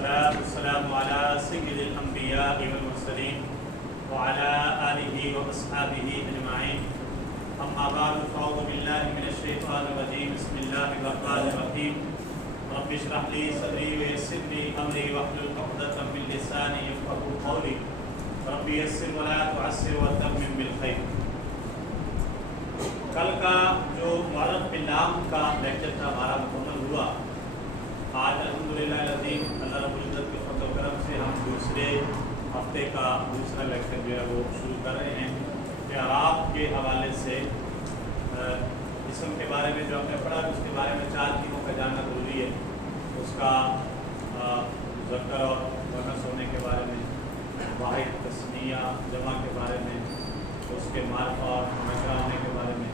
والصلاة والسلام على سيد الأنبياء والمرسلين وعلى آله وأصحابه أجمعين أما بعد فأعوذ بالله من الشيطان الرجيم بسم الله الرحمن الرحيم رب اشرح لي صدري ويسر لي أمري واحلل عقدة من لساني يفقهوا قولي رب يسر ولا تعسر وتمم بالخير. کل کا جو معرف باللام کا لیکچر تھا ہمارا مکمل ہوا. آج الحمدللہ العظیم اللہ رب العزت کے فضل و کرم سے ہم دوسرے ہفتے کا دوسرا لیکچر جو ہے وہ شروع کر رہے ہیں. اعراب کے حوالے سے اسم کے بارے میں جو ہم نے پڑھا اس کے بارے میں 4 چیزوں کا جاننا ضروری ہے. اس کا مذکر اور مؤنث ہونے کے بارے میں، واحد تثنیہ جمع کے بارے میں، اس کے معرفہ اور نکرہ ہونے کے بارے میں،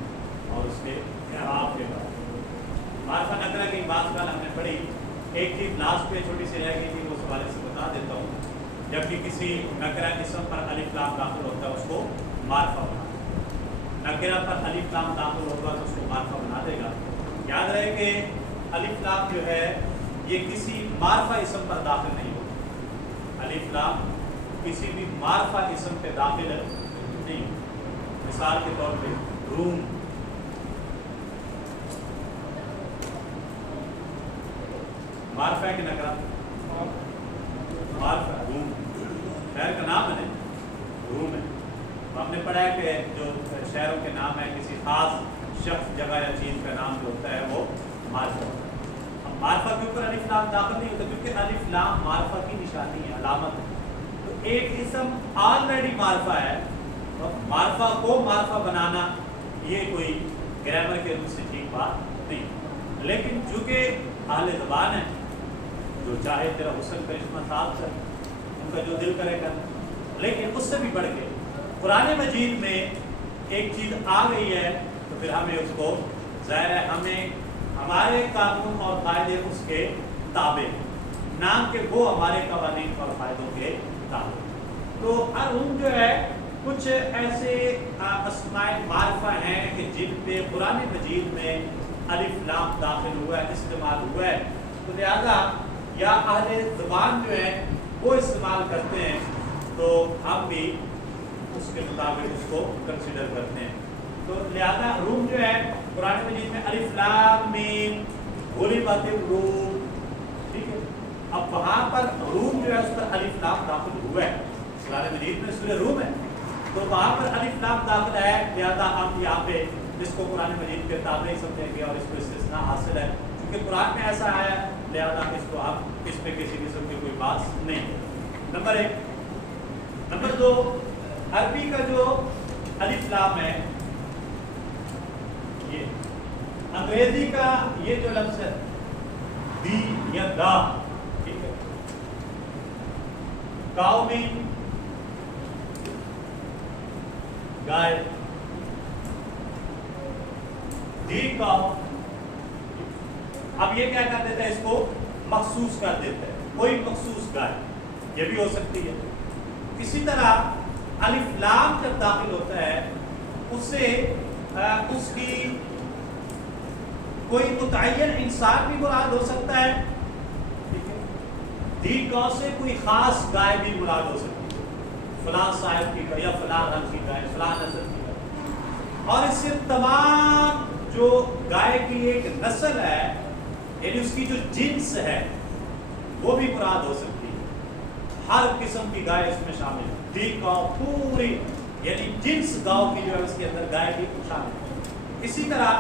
اور اس کے اعراب کے بارے میں. معرفہ نکرہ کی بات کل ہم نے پڑھی. ایک چیز لاسٹ پہ چھوٹی سی رہ گئی تھی، اس حوالے سے بتا دیتا ہوں. جب کہ کسی نکرہ اسم پر الف لام داخل ہوتا ہے اس کو معرفہ بنا دے. نکرہ پر الف لام داخل ہوگا تو اس کو معرفہ بنا دے گا. یاد رہے کہ الف لام جو ہے یہ کسی معرفہ اسم پر داخل نہیں ہوگا. الف لام کسی بھی معرفہ اسم پہ داخل نہیں. مثال کے طور پہ روم، معرفہ ہے کہ نکرہ؟ معرفہ ہے. روم شہر کا نام ہے، روم ہے. ہم نے پڑھا ہے کہ جو شہروں کے نام ہے کسی خاص شخص، جگہ یا چیز کا نام جو ہوتا ہے وہ معرفہ ہوتا ہے. اب معرفہ کے اوپر الف لام داخل نہیں ہوتا کیونکہ الف لام معرفہ کی نشانی ہے، علامت ہے. تو ایک اسم آلریڈی معرفہ ہے، معرفہ کو معرفہ بنانا یہ کوئی گرامر کے روپ سے ٹھیک بات نہیں. لیکن چونکہ اہل زبان ہے، جو چاہے تیرا حسن کرشمہ صاحب کر، ان کا جو دل کرے کر. لیکن اس سے بھی بڑھ کے قرآن مجید میں ایک چیز آ گئی ہے تو پھر ہمیں اس کو، ظاہر ہے ہمیں ہمارے قانون اور قاعدے اس کے تابع نام کے، وہ ہمارے قوانین اور قاعدوں کے تابع. تو روم جو ہے کچھ ایسے اسماء معرفہ ہیں کہ جن پہ قرآن مجید میں الف لام داخل ہوا ہے، استعمال ہوا ہے. تو لہذا یا اہل زبان جو ہے وہ استعمال کرتے ہیں تو ہم بھی اس کے مطابق اس کو کنسیڈر کرتے ہیں. تو لہذا روم جو ہے قرآن مجید میں الف لام میم غلبت الروم، ٹھیک ہے. اب وہاں پر روم جو ہے اس پر الف لام داخل ہوا ہے. قرآن مجید میں سورہ روم ہے تو وہاں پر الف لام داخل ہے. لہذا ہم یہاں پہ اس کو قرآن مجید کے تابع سمجھیں گے اور اس کو استثناء حاصل ہے کیونکہ قرآن میں ایسا آیا ہے. لہذا اس کو آپ اس پہ کسی قسم کی کوئی بات نہیں. نمبر 1. نمبر 2، عربی کا جو الف لام ہے، یہ انگریزی کا یہ جو لفظ ہے دی یا دا، ٹھیک ہے. کاؤ میں گائے، دی کاؤ. اب یہ کیا کر دیتا ہے، اس کو مخصوص کر دیتا ہے، کوئی مخصوص گائے، یہ بھی ہو سکتی ہے. اسی طرح الف لام جب داخل ہوتا ہے اس سے اس کی کوئی متعین انسان بھی مراد ہو سکتا ہے، دی گاؤں سے کوئی خاص گائے بھی مراد ہو سکتی ہے، فلاں صاحب کی گائے یا فلاں رنگ کی گائے، فلاں نسل کی گائے. اور اس سے تمام جو گائے کی ایک نسل ہے یعنی اس کی جو جنس ہے وہ بھی مراد ہو سکتی ہے. ہر قسم کی گائے اس میں شامل ہے. دی گاؤں پوری یعنی جنس گاؤں کی جو ہے اس کے اندر گائے بھی شامل ہے. اسی طرح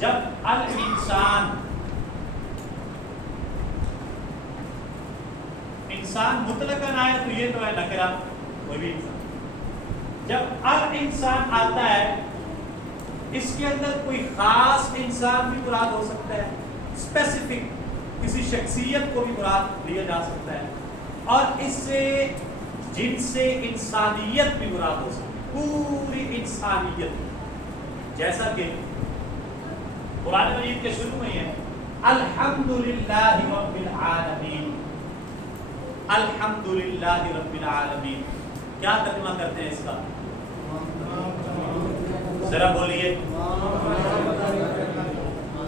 جب الانسان، انسان مطلقاً آئے تو یہ تو ہے نکرہ، کوئی بھی انسان. جب الانسان آتا ہے اس کے اندر کوئی خاص انسان بھی مراد ہو سکتا ہے، اسپیسیفک کسی شخصیت کو بھی مراد لیا جا سکتا ہے، اور اس سے جن سے انسانیت بھی مراد ہو سکتی ہے، پوری انسانیت. جیسا کہ قرآن مجید کے شروع میں ہے الحمدللہ رب العالمین. الحمدللہ رب العالمین کیا ترجمہ کرتے ہیں اس کا؟ ذرا بولیے.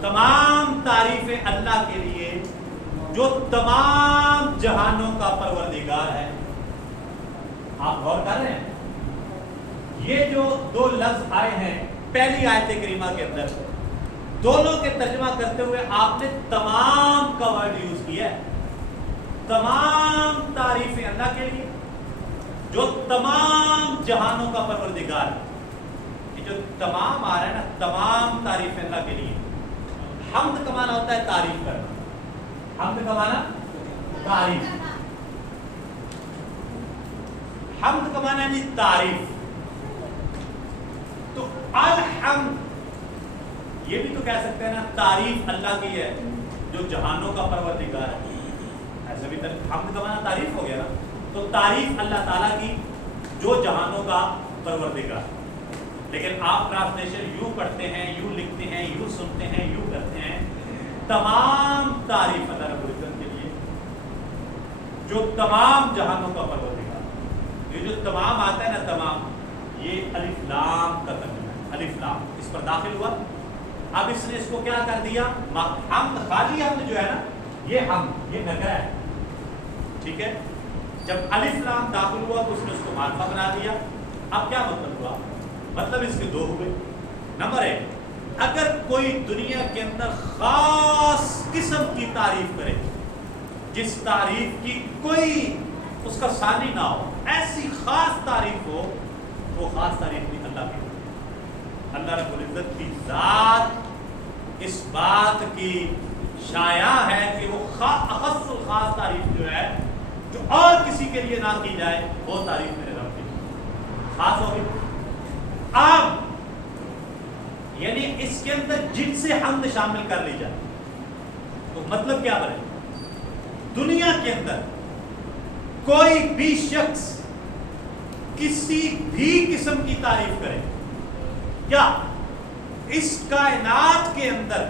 تمام تعریفیں اللہ کے لیے جو تمام جہانوں کا پروردگار ہے. آپ غور کر رہے ہیں یہ جو دو لفظ آئے ہیں پہلی آیت کریمہ کے اندر، دونوں کے ترجمہ کرتے ہوئے آپ نے تمام کا ورڈ یوز کیا ہے. تمام تعریفیں اللہ کے لیے جو تمام جہانوں کا پروردگار ہے. یہ جو تمام آ رہا ہے نا، تمام تعریفیں اللہ کے لیے. حمد کا معنی ہوتا ہے تعریف کرنا. حمد کا معنی تعریف، حمد کا معنی یعنی تعریف. تو الحمد یہ بھی تو کہہ سکتے ہیں نا، تعریف اللہ کی ہے جو جہانوں کا پروردگار ہے. ایسا بھی حمد کا معنی تعریف ہو گیا نا. تو تعریف اللہ تعالیٰ کی جو جہانوں کا پروردگار. لیکن آپ ٹرانسلیشن یوں پڑھتے ہیں، یوں لکھتے ہیں، یوں سنتے ہیں، یوں کرتے ہیں. تمام تعریف اللہ رب العزت کے لیے جو تمام جہانوں کا پروردگار. یہ جو تمام آتا ہے نا، تمام، یہ الف لام کا ترجمہ ہے. الف لام اس پر داخل ہوا. اب اس نے اس کو کیا کر دیا؟ حمد، خالی حمد جو ہے نا، یہ حمد، یہ نکرہ ہے. ٹھیک ہے، جب الف لام داخل ہوا تو اس نے اس کو معرفہ بنا دیا. اب کیا مطلب ہوا؟ مطلب اس کے دو ہوئے. نمبر ایک، اگر کوئی دنیا کے اندر خاص قسم کی تعریف کرے، جس تعریف کی کوئی اس کا ثانی نہ ہو، ایسی خاص تعریف ہو، وہ خاص تعریف نہیں اللہ کی. اللہ رب العزت کی ذات اس بات کی شایع ہے کہ وہ اخص الخاص تعریف جو ہے، جو اور کسی کے لیے نہ کی جائے، وہ تعریف میرے رب کی خاص ہوگی. عام یعنی اس کے اندر جن سے حمد شامل کر لی جائے. تو مطلب کیا بنے؟ دنیا کے اندر کوئی بھی شخص کسی بھی قسم کی تعریف کرے، یا اس کائنات کے اندر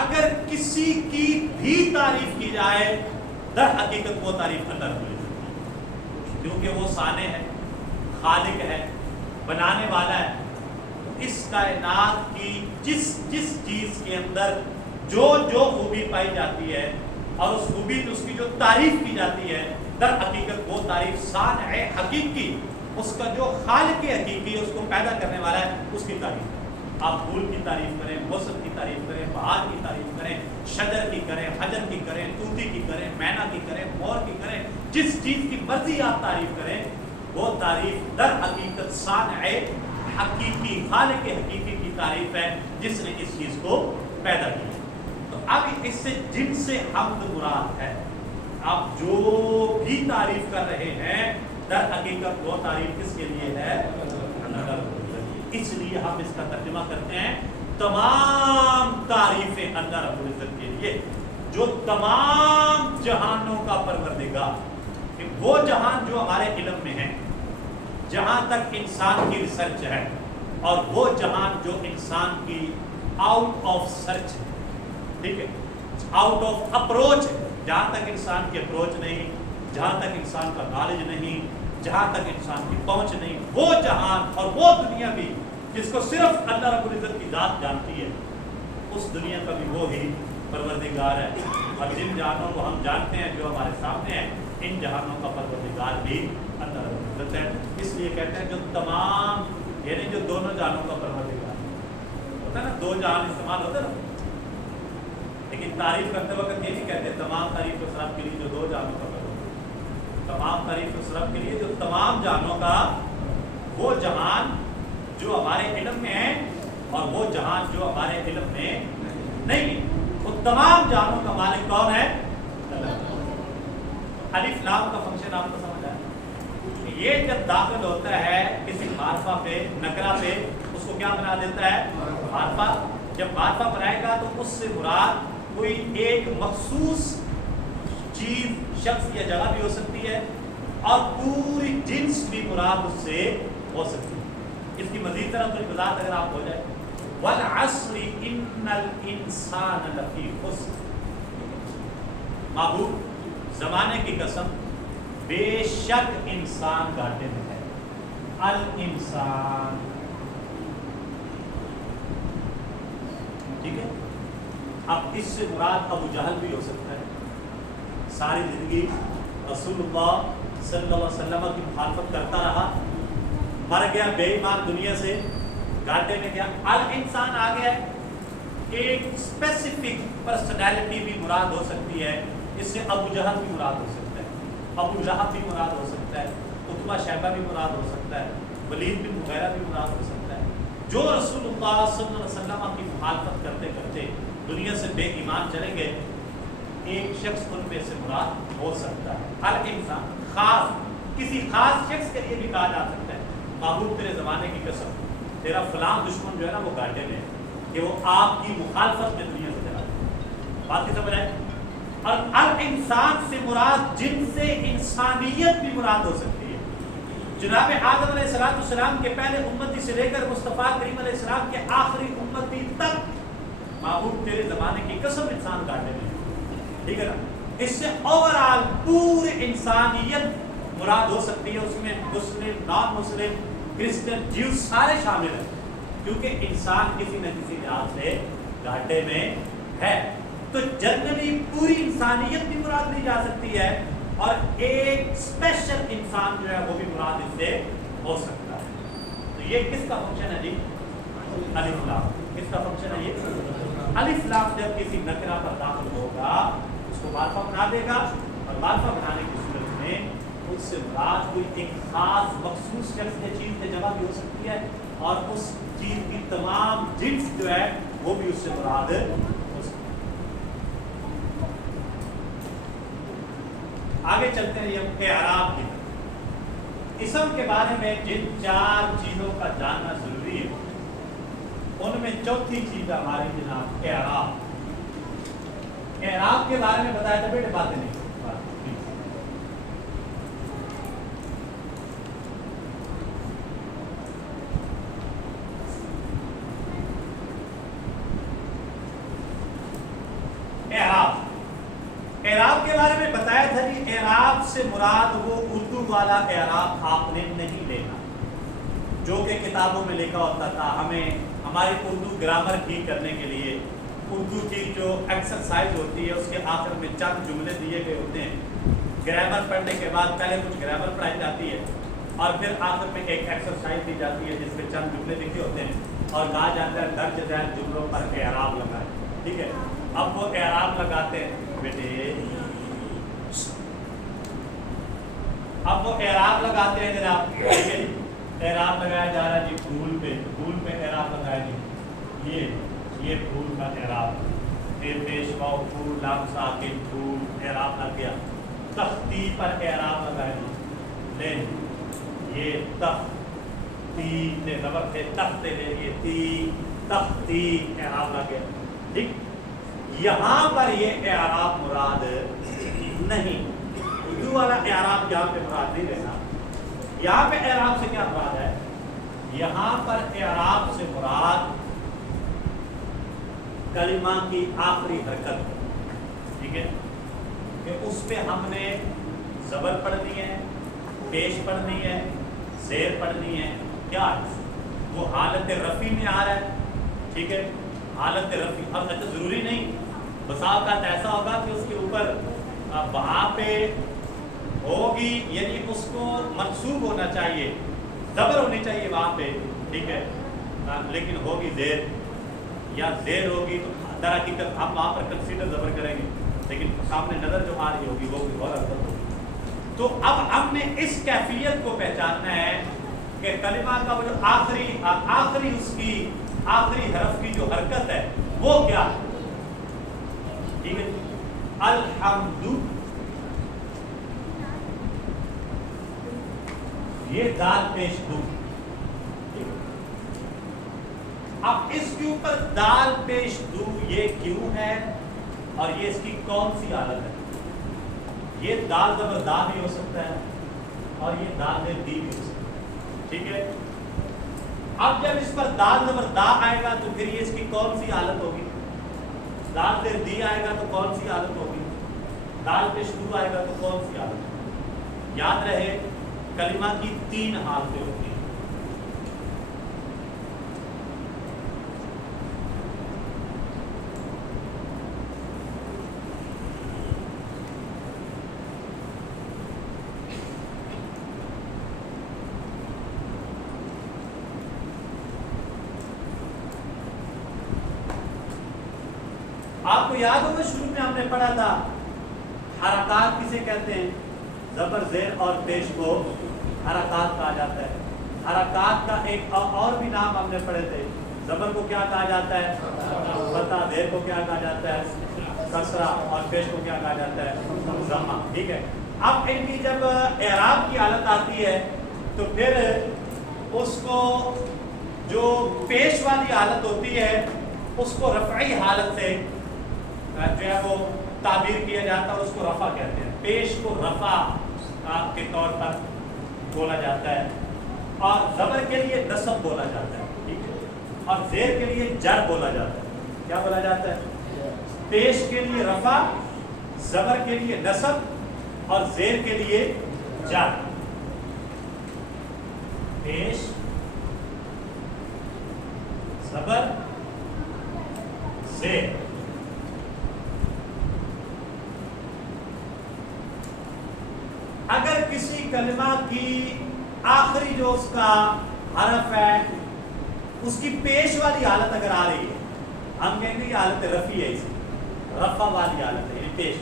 اگر کسی کی بھی تعریف کی جائے، در حقیقت وہ تعریف اللہ رب العزت کی، کیونکہ وہ صانع ہے، خالق ہے، بنانے والا ہے. اس کائنات کی جس چیز کے اندر جو خوبی پائی جاتی ہے، اور اس خوبی اس کی جو تعریف کی جاتی ہے، در حقیقت وہ تعریف صانع حقیقی، اس کا جو خالق حقیقی اس کو پیدا کرنے والا ہے، اس کی تعریف. آپ پھول کی تعریف کریں، موسم کی تعریف کریں، بہار کی تعریف کریں، شجر کی کریں، حجر کی کریں، طوطی کی کریں، مینا کی کریں، مور کی کریں، جس چیز کی مرضی آپ تعریف کریں، وہ تعریف در حقیقت صانع حقیقی، خالق حقیقی کی تعریف ہے جس نے اس چیز کو پیدا کیا. تو اب اس سے جن سے حمد مراد ہے. آپ جو بھی تعریف کر رہے ہیں، در حقیقت وہ تعریف کس کے لیے ہے؟ اس لیے ہم اس کا ترجمہ کرتے ہیں تمام تعریفیں اللہ رب العزت کے لیے جو تمام جہانوں کا پروردگار. کہ وہ جہان جو ہمارے علم میں ہے، جہاں تک انسان کی ریسرچ ہے، اور وہ جہان جو انسان کی آؤٹ آف سرچ ہے. ٹھیک ہے، آؤٹ آف اپروچ ہے، جہاں تک انسان کی اپروچ نہیں، جہاں تک انسان کا نالج نہیں، جہاں تک انسان کی پہنچ نہیں، وہ جہان اور وہ دنیا بھی جس کو صرف اللہ رب العزت کی ذات جانتی ہے، اس دنیا کا بھی وہی پروردگار ہے. اور جن جہانوں کو ہم جانتے ہیں جو ہمارے سامنے ہیں، ان جہانوں کا پروردگار بھی اللہ رب العزت ہے. اس لیے کہتے ہیں جو تمام، یعنی جو دونوں جہانوں کا پروردگار ہوتا ہے نا. دو جہان استعمال ہوتا ہے نا، لیکن تعریف کرتے وقت یہ نہیں کہتے تمام تعریف اس رب کے لیے جو دو جہانوں کا پروردگار. تمام تعریف اس رب کے لیے جو تمام جہانوں کا، وہ جہان جو ہمارے علم میں ہے، اور وہ جہان جو ہمارے علم میں نہیں ہے. وہ تمام جہانوں کا مالک کون ہے؟ الف لام کا فنکشن آپ کو سمجھ آیا؟ یہ جب داخل ہوتا ہے کسی معرفہ پہ، نکرہ پہ، اس کو کیا بنا دیتا ہے؟ معرفہ. جب معرفہ بنائے گا تو اس سے مراد کوئی ایک مخصوص چیز، شخص یا جگہ بھی ہو سکتی ہے، اور پوری جنس بھی مراد اس سے ہو سکتی ہے. اس کی مزید طرح کوئی وضاحت اگر آپ ہو جائے، وَالْعَصْرِ إِنَّ الْإِنسَانَ لَفِي خُسْرٍ. محبوب زمانے کی قسم، بے شک انسان گھاٹے میں ہے. الانسان، ٹھیک ہے، اب اس سے مراد ابو جہل بھی ہو سکتا ہے، ساری زندگی رسول اللہ صلی اللہ علیہ وسلم کی مخالفت کرتا رہا، مر گیا بے ایمان دنیا سے، گھاٹے میں گیا، الانسان آ گیا ہے۔ ایک اسپیسیفک پرسنالٹی بھی مراد ہو سکتی ہے، اس سے ابو جہل بھی مراد ہو سکتا ہے، ابو لہب بھی مراد ہو سکتا ہے، عتبہ شیبہ بھی مراد ہو سکتا ہے، ولید بن مغیرہ بھی مراد ہو سکتا ہے، جو رسول اللہ صلی اللہ علیہ وسلم کی مخالفت کرتے کرتے دنیا سے بے ایمان چلیں گے، ایک شخص ان میں سے مراد ہو سکتا ہے۔ ہر انسان خاص کسی خاص شخص کے لیے بھی کہا جا سکتا ہے، محبوب تیرے زمانے کی قسم تیرا فلاں دشمن جو ہے نا وہ گھاٹے میں ہے کہ وہ آپ کی مخالفت میں دنیا سے چلا جائے۔ بات کی سمجھ آئے؟ اور الانسان سے مراد جن سے انسانیت بھی مراد ہو سکتی ہے۔ جناب آدم علیہ السلام کے پہلے امتی سے لے کر مصطفیٰ کریم علیہ السلام کے آخری امتی تک، محبوب تیرے زمانے کی قسم انسان گھاٹے میں ہے، ٹھیک ہے نا؟ اس سے اوور آل پوری انسانیت مراد ہو سکتی ہے، اس میں مسلم، نان مسلم، کرسچن، جیو سارے شامل ہیں، کیونکہ انسان کسی نہ کسی لحاظ سے گھاٹے میں ہے۔ تو جنرلی پوری انسانیت بھی مراد لی جا سکتی ہے، اور ایک اسپیشل انسان جو ہے وہ بھی مراد اس سے ہو سکتا ہے۔ تو یہ کس کا فنکشن ہے جی؟ الف لام۔ کس کا فنکشن ہے یہ؟ الف لام جب کسی نکرہ پر داخل ہوگا اس کو معرفہ بنا دے گا، اور معرفہ بنانے کی صورت میں اس سے مراد کوئی ایک خاص مخصوص شخص یا چیز کی جگہ بھی ہو سکتی ہے، اور اس چیز کی تمام جنس جو ہے وہ بھی اس سے مراد ہو سکتی ہے۔ آگے چلتے ہیں ہم اعراب کی طرف۔ اسم کے بارے میں جن 4 چیزوں کا جاننا ضروری ہے، ان میں چوتھی چیز ہماری جناب اعراب۔ اعراب کے بارے میں بتایا تھا بیٹے، باتیں نہیں اعراب کے بارے میں بتایا تھا کہ اعراب سے مراد وہ اردو والا اعراب آپ نے نہیں لینا جو کہ کتابوں میں لکھا ہوتا تھا۔ ہمیں ہماری اردو گرامر ٹھیک کرنے کے لیے اردو کی جو ایکسرسائز ہوتی ہے اس کے آخر میں چند جملے دیے گئے ہوتے ہیں۔ گرامر پڑھنے کے بعد پہلے کچھ گرامر پڑھائی جاتی ہے، اور پھر آخر میں ایک ایکسرسائز دی جاتی ہے جس میں چند جملے لکھے ہوتے ہیں، اور کہا جاتا ہے درج ذیل جملوں پر اعراب لگائیں، ٹھیک ہے؟ اب وہ اعراب لگاتے ہیں بیٹے، اب وہ اعراب لگاتے ہیں جناب، ٹھیک ہے؟ اعراب لگایا جا رہا ہے جی پھول پہ، پھول پہ اعراب لگایا جی، یہ پھول کا اعراب، یہ پیش واؤ پھول لام ساکن پھول اعراب لگ گیا۔ تختی پر اعراب لگایا جی، لے یہ تختی نے زبر سے تخت لے لیے، تی تختی اعراب لگ گیا، ٹھیک؟ یہاں پر یہ اعراب مراد نہیں، اردو والا اعراب یہاں پہ مراد نہیں لینا۔ یہاں پہ اعراب سے کیا مراد ہے؟ یہاں پر اعراب سے مراد کلمہ کی آخری حرکت، ٹھیک ہے؟ کہ اس پہ ہم نے زبر پڑھنی ہے، پیش پڑھنی ہے، زیر پڑھنی ہے، کیا ہے؟ وہ حالت رفع میں آ رہا ہے، ٹھیک ہے؟ حالت رفع، اب ایسا ضروری نہیں، بسا اوقات ایسا ہوگا کہ اس کے اوپر وہاں پہ ہوگی، یعنی اس کو منصوب ہونا چاہیے، زبر ہونی چاہیے وہاں پہ، ٹھیک ہے؟ لیکن ہوگی زیر، یا زیر ہوگی تو در حقیقت ہم وہاں پر کنسیڈر زبر کریں گے، لیکن سامنے نظر جو آ رہی ہوگی وہ کوئی اور حرکت ہوگی۔ تو اب ہم نے اس کیفیت کو پہچاننا ہے کہ کلمہ کا وہ جو آخری اس کی آخری حرف کی جو حرکت ہے وہ کیا ہے، ٹھیک ہے؟ الحمد، یہ دال پیش دو، اب اس کے اوپر دال پیش دو یہ کیوں ہے اور یہ اس کی کون سی حالت ہے؟ یہ دال زبر دا بھی ہو سکتا ہے اور یہ دال زبر دی بھی ہو سکتا ہے، ٹھیک ہے؟ اب جب اس پر دال زبر دا آئے گا تو پھر یہ اس کی کون سی حالت ہوگی؟ دال زبر دی آئے گا تو کون سی حالت ہوگی؟ دال پیش دو آئے گا تو کون سی حالت ہوگی؟ یاد رہے کلمہ کی 3 حالتیں ہوتی ہیں۔ یاد ہوگا شروع میں ہم نے پڑھا تھا حرکات کسے کہتے ہیں؟ زبر زیر اور پیش کو حرکات کہا جاتا ہے. حرکات کا ایک اور بھی نام ہم نے پڑھے تھے. زبر کو کیا کہا جاتا ہے؟ فتح. زیر کو کیا کہا جاتا ہے؟ کسرہ. اور پیش کو کیا کہا جاتا ہے؟ ضمہ. ٹھیک ہے. اب ان کی جب اعراب کی حالت آتی ہے تو پھر اس کو جو پیش والی حالت ہوتی ہے اس کو رفعی حالت سے جو ہے وہ تعبیر کیا جاتا ہے. اس کو رفع کہتے ہیں. پیش کو رفع کے طور پر بولا جاتا ہے اور زبر کے لیے نصب بولا جاتا ہے. ٹھیک ہے. اور زیر کے لیے جر بولا جاتا ہے. کیا بولا جاتا ہے؟ پیش کے لیے رفع, زبر کے لیے نصب اور زیر کے لیے جر. پیش, زبر, زیر. اگر کسی کلمہ کی آخری جو اس کا حرف ہے اس کی پیش والی حالت اگر آ رہی ہے, ہم کہیں گے یہ حالت رفعی ہے, اس کی رفع والی حالت ہے, یعنی پیش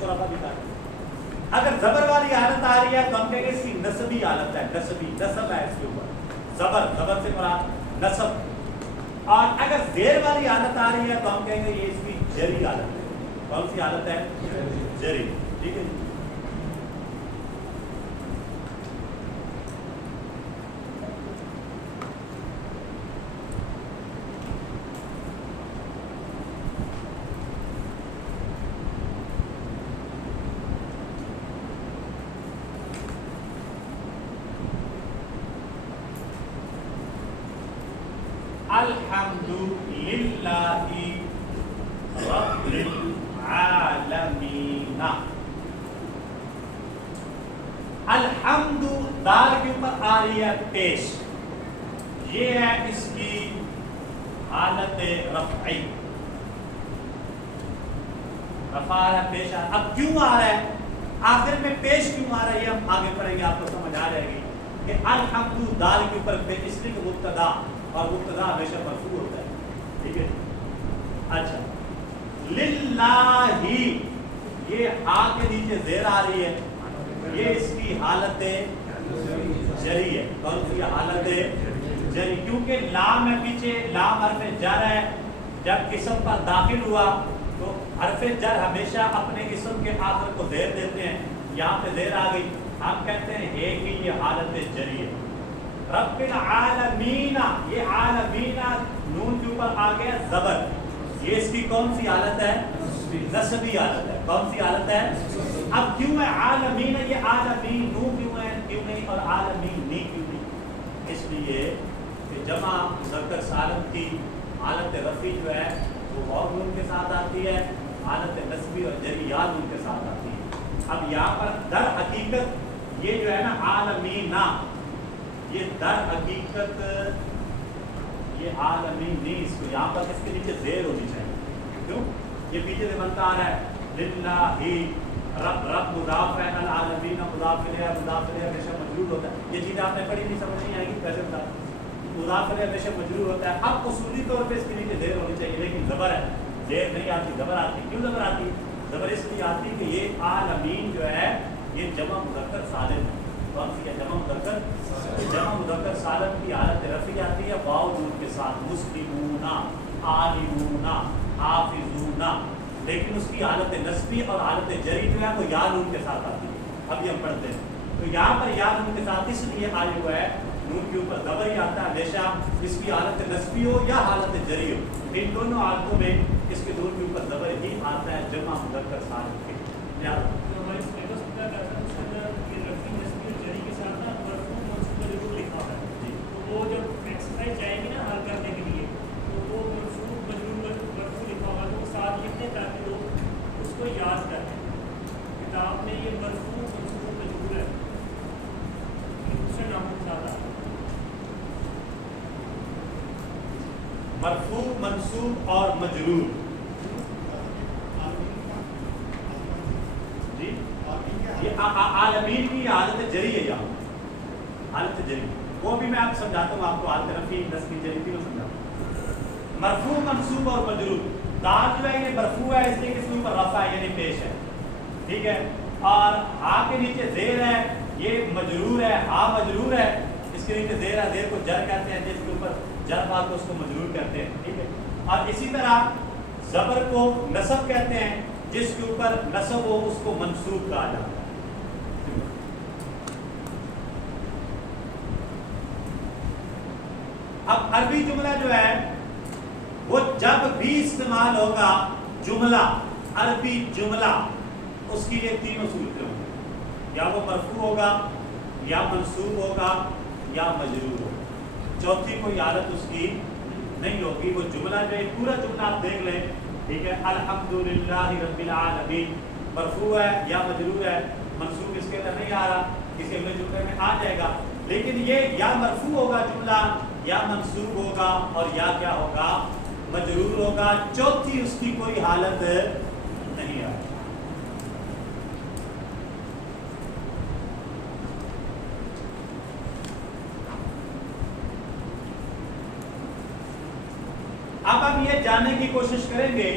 کو رفع بھی کہا ہے. اگر زبر والی حالت آ رہی ہے تو ہم کہیں گے اس کی نصبی حالت ہے, نصب ہے اس کے اوپر, زبر سے مراد نصب. اور اگر زیر والی حالت آ رہی ہے تو ہم کہیں گے یہ اس کی جری حالت ہے. کون سی حالت ہے؟ جری. ٹھیک ہے. الحمد للہ رب العالمین. الحمد دال کے اوپر آ رہی ہے پیش, یہ ہے اس کی حالت رفعی. رفع ہے, پیش ہے. اب کیوں آ رہا ہے آخر میں پیش کیوں آ رہا ہے یہ ہم آگے پڑھیں گے, آپ کو سمجھ آ جائے گی کہ الحمد دال کے اوپر پیش, اس لیے کہ مبتدا اور مبتدا ہمیشہ مرفوع ہوتا ہے. ٹھیک ہے. اچھا, للہ یہ ہا کے نیچے زیر آ رہی ہے, یہ اس کی حالت جری ہے. کون سی حالت جری؟ کیونکہ لام ہے پیچھے, لام حرف جر ہے. جب اسم پر داخل ہوا تو حرف جر ہمیشہ اپنے اسم کے آخر کو زیر دیتے ہیں. یہاں پہ زیر آ گئی, ہم کہتے ہیں ایک ہی یہ حالت جری ہے. رب العالمین, یہ عالمین نون کے اوپر آ گیا زبر, یہ اس کی کون سی حالت ہے؟ نصبی حالت ہے. کون سی حالت ہے؟ اب کیوں ہے عالمین, یہ عالمین نون کیوں ہے, کیوں نہیں, اور عالمین نی کیوں نہیں؟ اس لیے کہ جمع مذکر سالم کی حالت رفعی جو ہے وہ واو نون کے ساتھ آتی ہے, حالت نصبی اور جری یا نون کے ساتھ آتی ہے. اب یہاں پر در حقیقت یہ جو ہے نا عالمین, یہ در حقیقت یہ عالمین نہیں, اس کو یہاں پر اس کے نیچے زیر ہونی چاہیے. کیوں؟ یہ پیچھے سے بنتا آ رہا ہے للہ رب, رب مضاف ہے, العالمین مضاف الیہ, مضاف الیہ ہمیشہ مجرور ہوتا ہے. یہ چیز آپ نے پڑھی نہیں, سمجھ نہیں آئے گی کیسے بتا. مضاف الیہ ہمیشہ مجرور ہوتا ہے. اب اصولی طور پہ اس کے نیچے زیر ہونی چاہیے, لیکن زبر ہے, زیر نہیں آتی, زبر آتی. کیوں زبر آتی؟ زبر اس لیے آتی کہ یہ عالمین جو ہے یہ جمع مذکر سالم ہے. کون سی ہے؟ جمع مذکر. جمع مذکر سالم کی حالت رفعی آتی ہے واو نون کے ساتھ, مسلمون, عالمون, حافظون. لیکن اس کی حالت نصبی اور حالت جری جو ہے وہ یا نون کے ساتھ آتی ہے. ابھی ہم پڑھتے ہیں تو یہاں پر یا نون کے ساتھ اس لیے آیا ہوا ہے, نون کے اوپر زبر ہی آتا ہے ہمیشہ, اس کی حالت نصبی ہو یا حالت جری ہو, ان دونوں حالتوں میں اس کے نون کے اوپر زبر ہی آتا ہے جمع مذکر سالم کے. وہ جب ایکسرسائز جائیں گے نا حل کرنے کے لیے تو وہ مرفوع مجرور مرفوع لکھا ہوگا تو وہ ساتھ لکھتے ہیں تاکہ وہ اس کو یاد کریں. کتاب میں یہ مرفوع منصوب مجرور ہے, دوسرے ناموں کے ساتھ مرفوع منصوب اور مجرور. جی یہ عالمین کی حالت جری ہے, یہاں حالت جری, وہ بھی میں آپ سمجھاتا ہوں, آپ کو حالت رفعی نصبی جری تینوں سمجھاتا ہوں. مرفوع منصوب اور مجرور دال جو ہے یہ مرفوع ہے اس لیے کہ اس کے اوپر رفع ہے یعنی پیش ہے، ٹھیک ہے، اور ہا کے نیچے زیر ہے، یہ مجرور ہے، ہا مجرور ہے، اس کے نیچے زیر ہے، زیر کو جر کہتے ہیں، جس کے اوپر جر بات کو اس کو مجرور کہتے ہیں، ٹھیک ہے، اور اسی طرح زبر کو نصب کہتے ہیں، جس کے اوپر نصب ہو اس کو منصوب کہا جاتا ہے۔ اب عربی جملہ جو ہے وہ جب بھی استعمال ہوگا جملہ، عربی جملہ، اس کی یہ تینوں صورتیں ہوں گی، یا وہ مرفوع ہوگا یا منصوب ہوگا یا مجرور ہوگا، چوتھی کوئی حالت اس کی نہیں ہوگی۔ وہ جملہ جو ہے پورا جملہ آپ دیکھ لیں، ٹھیک ہے، الحمدللہ رب العالمین، مرفوع ہے یا مجرور ہے، منصوب اس کے اندر نہیں آ رہا، کسی اگلے جملے میں آ جائے گا، لیکن یہ یا مرفوع ہوگا جملہ یا منصوب ہوگا اور یا کیا ہوگا، مجرور ہوگا، چوتھی اس کی کوئی حالت نہیں آئے۔ اب ہم یہ جاننے کی کوشش کریں گے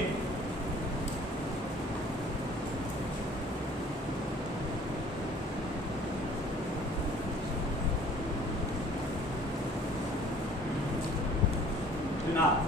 جناب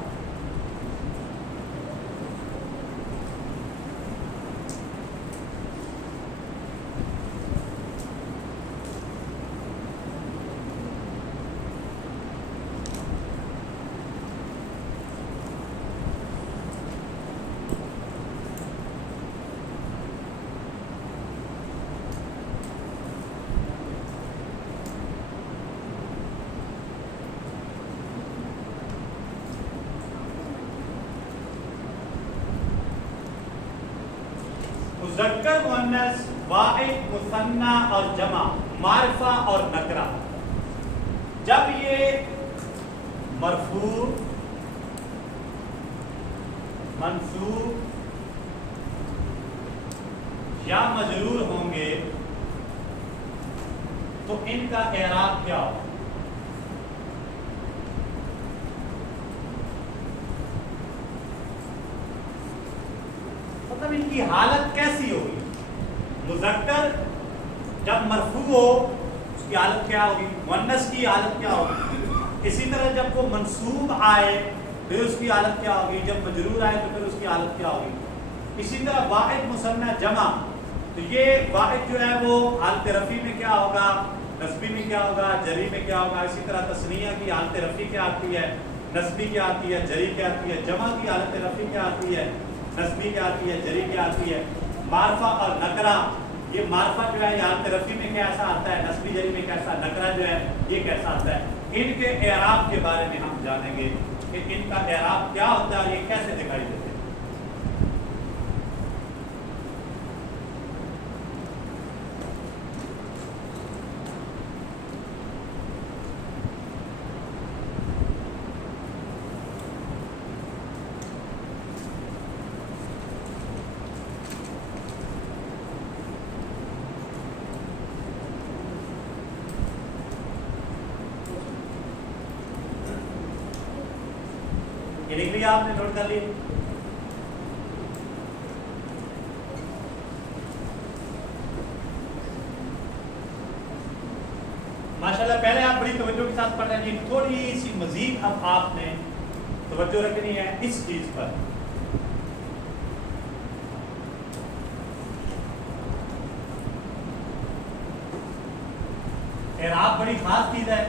مذکر مؤنث واحد مثنی اور جمع معرفہ اور نکرہ جب یہ مرفوع منصوب یا مجرور ہوں گے تو ان کا اعراب کیا ہوگا؟ مطلب ان کی حالت کیسی ہوگی؟ مذکر جب مرفوع ہو اس کی حالت کیا ہوگی، مؤنث کی حالت کیا ہوگی، اسی طرح جب وہ منصوب آئے پھر اس کی حالت کیا ہوگی، جب مجرور آئے تو پھر اس کی حالت کیا ہوگی، اسی طرح واحد مثنی جمع، تو یہ واحد جو ہے وہ حالت رفع میں کیا ہوگا، نصبی میں کیا ہوگا، جری میں کیا ہوگا، اسی طرح تثنیہ کی حالت رفع کیا آتی ہے، نصبی کیا آتی ہے، جری کیا آتی ہے، جمع کی حالت رفع کیا آتی ہے، نصبی کیا آتی ہے، جری کیا آتی ہے، معرفہ اور نکرہ، یہ معرفہ جو ہے یہ حالت رفع میں کیسا آتا ہے، نصبی جری میں کیسا، نکرہ جو ہے یہ کیسا آتا ہے، ان کے اعراب کے بارے میں ہم جانیں گے کہ ان کا اعراب کیا ہوتا ہے، یہ کیسے دکھائی دیتے ہیں۔ یہ لکھ لیا آپ نے، نوٹ کر لی؟ ماشاءاللہ پہلے آپ بڑی توجہ کے ساتھ پڑھ رہے ہیں، تھوڑی سی مزید اب آپ نے توجہ رکھنی ہے اس چیز پر۔ اعراب بڑی خاص چیز ہے،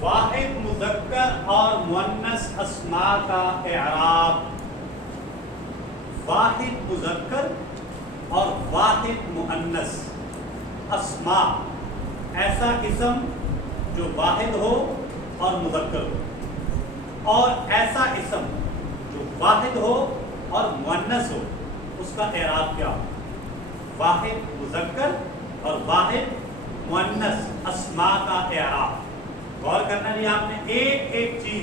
واحد مذکر اور مؤنث اسماء کا اعراب، واحد مذکر اور واحد مؤنث اسماء، ایسا اسم جو واحد ہو اور مذکر ہو، اور ایسا اسم جو واحد ہو اور مؤنث ہو، اس کا اعراب کیا ہو؟ واحد مذکر اور واحد مؤنث اسماء کا اعراب۔ غور کرنا نہیں آپ نے، ایک ایک چیز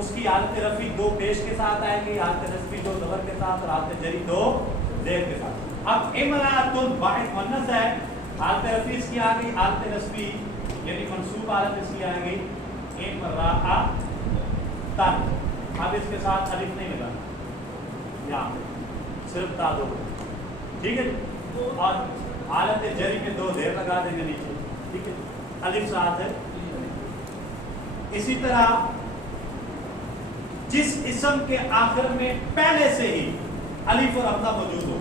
اس کی حالت رفی دو پیش کے ساتھ آئے گی، حالت نصبی دو زبر کے ساتھ، اور حالت جری دو زیر کے ساتھ۔ اب امرأۃ واحد مؤنث ہے، حالت رفی اس کی آ گئی، حالت نصبی یعنی منصوب حالت اس کی آئے گی امرأۃ۔ اب اس کے ساتھ الف نہیں لگانا، یہاں پہ صرف تا دو، ٹھیک ہے، اور حالت جری میں دو زیر لگا دیں گے نیچے، ٹھیک ہے، الف ساتھ ہے۔ اسی طرح جس اسم کے آخر میں پہلے سے ہی الف اور حمزہ موجود ہو،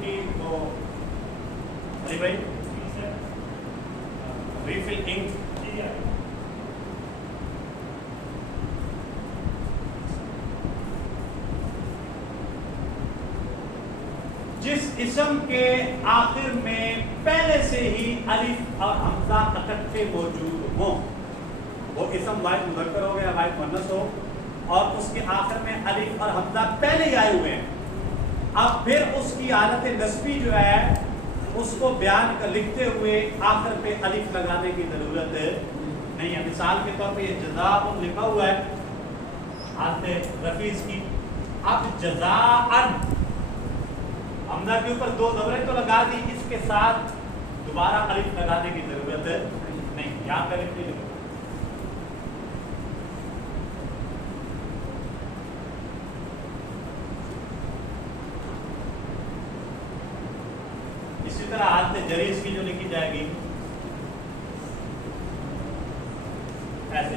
کی تو علی بھائی ریفل انک جس اسم کے آخر میں پہلے سے ہی الف اور حمزہ اکٹھے موجود ہوں، وہ اسم واحد مذکر ہو گیا واحد مؤنث ہو، اور اس کے آخر میں الف اور حمزہ پہلے ہی آئے ہوئے ہیں، اب پھر اس کی حالت نصبی جو ہے اس کو بیان کر لکھتے ہوئے آخر پہ الف لگانے کی ضرورت نہیں ہے۔ مثال کے طور پہ یہ جزاء لکھا ہوا ہے حالت رفیع کی، اب جزاء حمزہ کے اوپر دو زبریں تو لگا دی، اس کے ساتھ دوبارہ الف لگانے کی ضرورت نہیں، یہاں پہ الف نہیں لگا۔ اسی طرح حالت جری اس کی جو لکھی جائے گی ایسے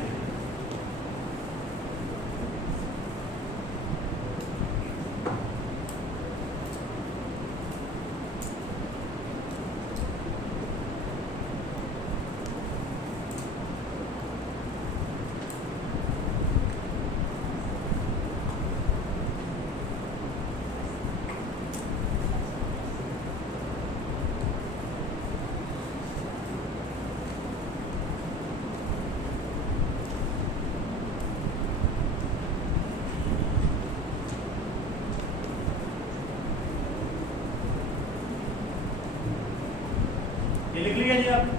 یہ لکھ لیا جی آپ؟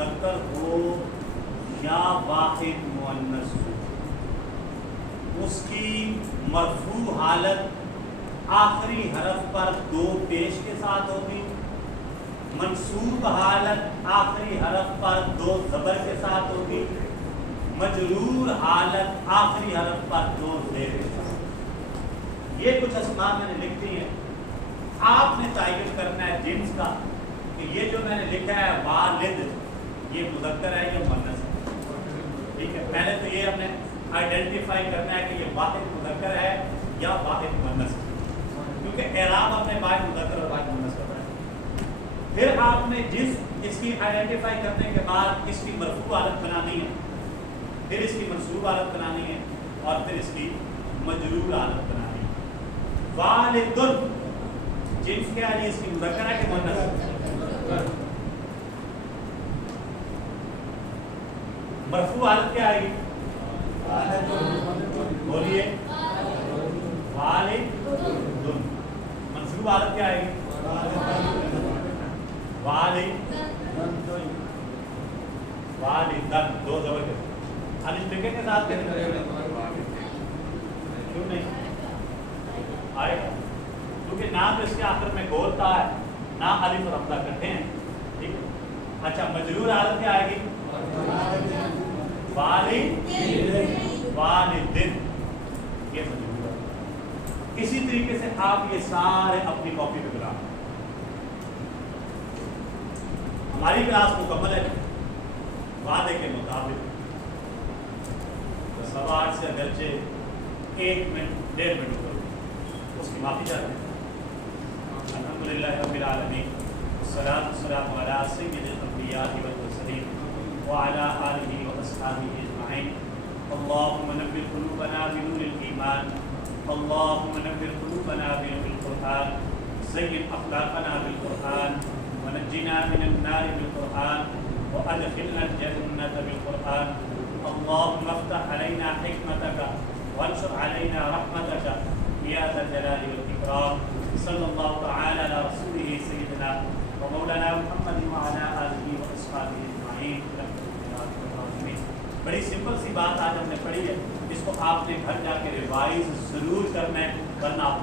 مذکر ہو یا واحد مؤنث ہو، اس کی مرفوع حالت آخری حرف پر 2 پیش کے ساتھ ہوگی، منصوب حالت آخری حرف پر 2 زبر کے ساتھ ہوگی، مجرور حالت آخری حرف پر 2 زیر کے ساتھ۔ یہ کچھ اسماء میں نے لکھ دی ہیں، آپ نے تعین کرنا ہے جنس کا کہ یہ جو میں نے لکھا ہے والد، یہ مذکر ہے یا مؤنث ہے۔ ٹھیک ہے، پہلے تو یہ ہم نے آئیڈینٹیفائی کرنا ہے کہ یہ واحد مذکر ہے یا واحد مؤنث ہے، کیونکہ اعراب اپنے واحد مذکر اور واحد مؤنث کا ہے۔ پھر آپ نے جنس اس کی آئیڈینٹیفائی کرنے کے بعد اس کی مرفوع حالت بنانی ہے، پھر اس کی منصوب حالت بنانی ہے، اور پھر اس کی مجرور حالت بنانی ہے۔ والدن جنس کیا ہے؟ اس کی مذکر ہے کہ مؤنث ہے؟ مرفوع حالت کیا آئے گی؟ بولیے والدن۔ منصوب حالت کیا آئے گی؟ والدن، 2 زبر کے ساتھ، الف لکھیں کے ساتھ کیوں نہیں آئے گا؟ کیونکہ نہ تو اس کے آخر میں گولتا ہے، نہ الف اور حمزہ کرتے ہیں۔ ٹھیک ہے، اچھا مجرور حالت کیا آئے گی؟ والدن، یہ مجرور ہے۔ اسی طریقے سے آپ یہ سارے اپنی کاپی پہ بنا، ہماری کلاس مکمل ہے وعدے کے مطابق، تو 8:15 سے اگرچہ 1 منٹ 1.5 منٹ ہوگا، اس کی معافی چاہتے ہیں۔ الحمدللہ رب العالمین، والصلاۃ والسلام علی سید الانبیاء والمرسلین وعلی آلہ واصحابہ اجمعین۔ اللهم نور قلوبنا بنور الایمان، اللهم نور قلوبنا بنور القرآن، زین اخلاقنا بالقرآن، ونجنا من النار بالقرآن، وادخلنا الجنة بالقرآن۔ اللهم افتح علينا حکمتك وانشر علينا رحمتك یا ذا الجلال والإکرام۔ صلی اللہ تعالی علی رسولہ سیدنا ومولانا محمد وعلی آلہ واصحابہ اجمعین۔ بڑی سمپل سی بات آج ہم نے پڑھی ہے، اس کو آپ نے گھر جا کے ریوائز ضرور کرنا ہے، ورنہ آپ